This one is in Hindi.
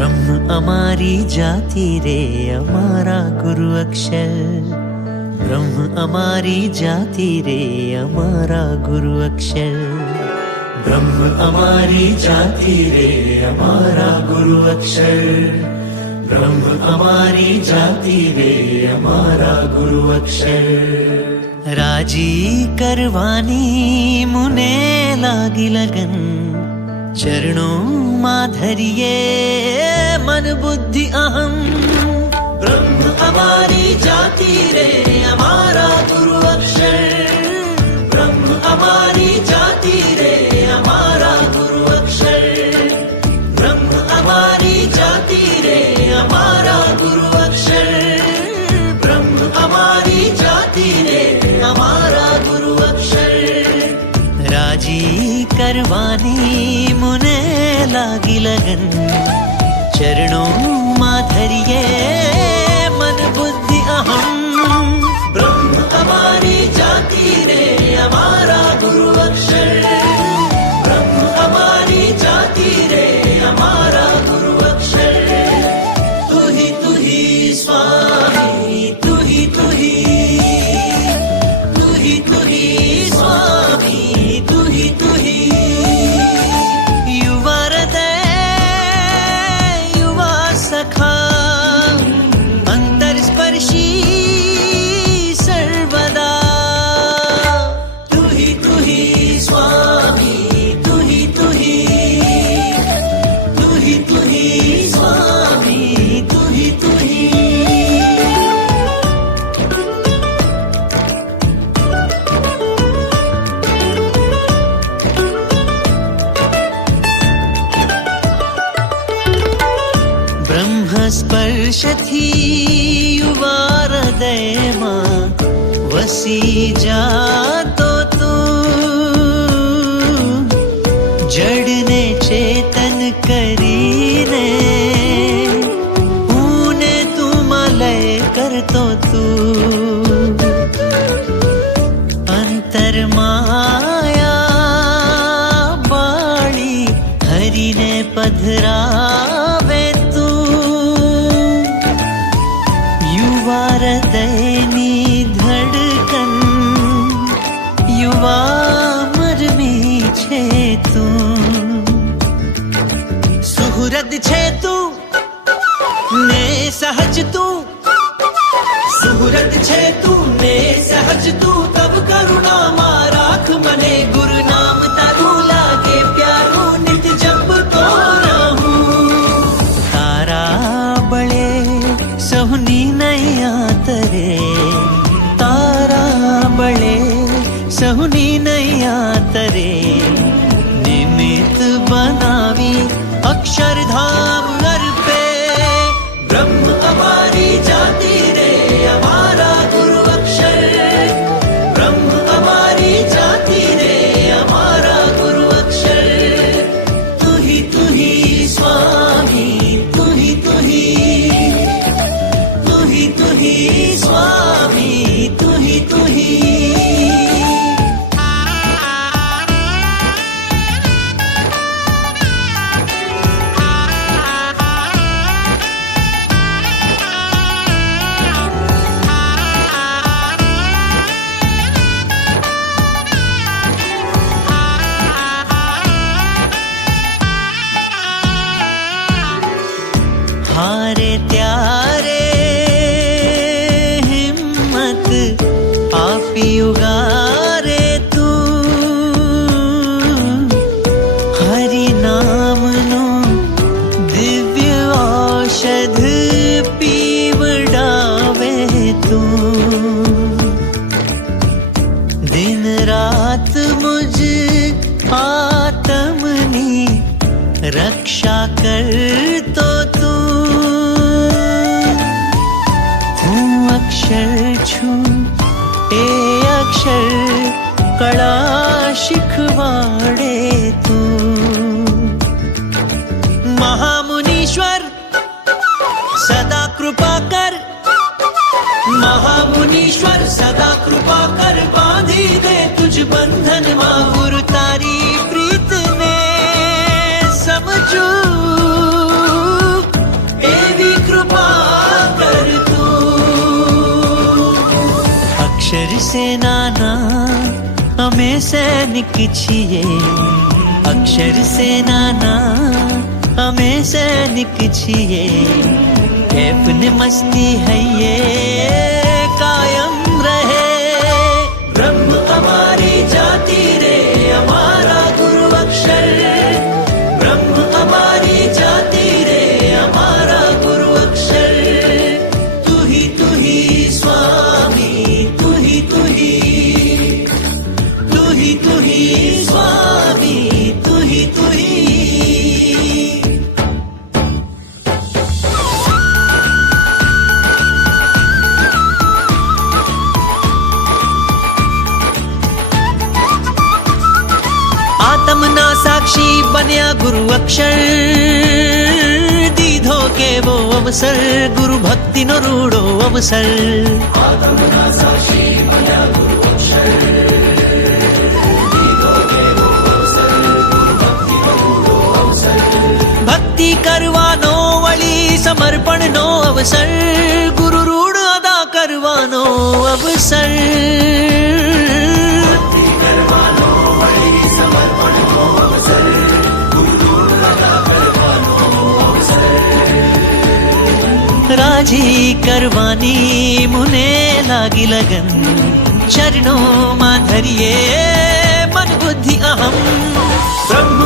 ब्रह्म अमारी जाति रे अमारा गुरु अक्षर। ब्रह्म अमारी जाति रे अमारा गुरु अक्षर। ब्रह्म अमारी जाति रे अमारा गुरु अक्षर। ब्रह्म अमारी जाति रे अमारा गुरु अक्षर। राजी करवानी मुने लागी लगन, चरणों माधरिये मन बुद्धि अहम। ब्रह्म हमारी जाति रे हमारा गुरु अक्षर। ब्रह्म हमारी जाति रे हमारा गुरु अक्षर। ब्रह्म हमारी जाति रे हमारा गुरु अक्षर। ब्रह्म हमारी जाति रे हमारा गुरु अक्षर। राजी करवानी मुने लागी लगन, चरणों माधरिये मन बुद्धि अहम। ब्रह्म हमारी जाति रे हमारा गुरु अक्षर। ब्रह्म हमारी जाति रे हमारा गुरु अक्षर। तू ही स्वामी, तू ही स्वामी, तू ही युवा हृदय युवा सखा, अंतरस्पर्शी सर्वदा। तू ही स्वामी, तू ही स्वामी, तू ही स्पर्शथी युवा हृदयમાં વસી જાતો તું, જડને ચેતન કરીને ઊને તું મલય કરતો તું। અંતરમાયા બાળી હરીને પધરાવે હૃદયની ધડકન યુવા મરમી છે તું। સુહૃદ છે તું ને સહજ તું, સુહૃદ છે તું ને સહજ તું। તબ કરુણામાં રાખ મને, ગુરુ નામ તારું લાગે પ્યારું, નિત જપતો રહું। તારા બળે સહુની નૈયા તરે, તારા બળે સહુની નૈયા તરે। નિમિત્ત બનાવી અક્ષરધામ અર્પે। બ્રહ્મ અમારી જાતિ રે અમારા ગુરુ અક્ષર। બ્રહ્મ અમારી જાતિ રે અમારા ગુરુ અક્ષર। તું ही स्वामी, તું ही स्वामी, तू ही हारे त्यारे हिम्मत आपी उगारे तू। हरि नामनो दिव्य औषध पीवडावे तू। दिन रात मुझ आत्मनी रक्षा करतो अक्षर छू ए अक्षर कला शिखवाड़े तू। महामुनीश्वर सदा कृपा कर, महामुनीश्वर सदा कृपा कर। बांधी दे तुझ बंधन मां, गुरु तारी प्रीत ने समझू। સેનાના અમે સૈનિક છીએ, અક્ષર સેનાના અમે સૈનિક છીએ. कैफ ने मस्ती है ये कायम रहे. ब्रह्म हमारी जाति रे हमारा गुरु अक्षर. ब्रह्म हमारी जाति रे हमारा गुरु अक्षर. तू ही स्वामी, तू ही स्वामी, तू ही आत्मना साक्षी बन्या गुरु अक्षर. दीधो के वो अवसर गुरु भक्ति नो रूड़ो अवसर. आत्मना साक्षी बन्या गुरु अक्षर. दीधो के वो अवसर गुरु भक्ति नो रूड़ो अवसर. भक्ति करवानो वળી समर्पण नो अवसर. गुरु रूढ़ अदा करवानो अवसर. राजी करवानी मुने लागी लगन. चरणों मां धरिए मन बुद्धि अहम. ब्रह्म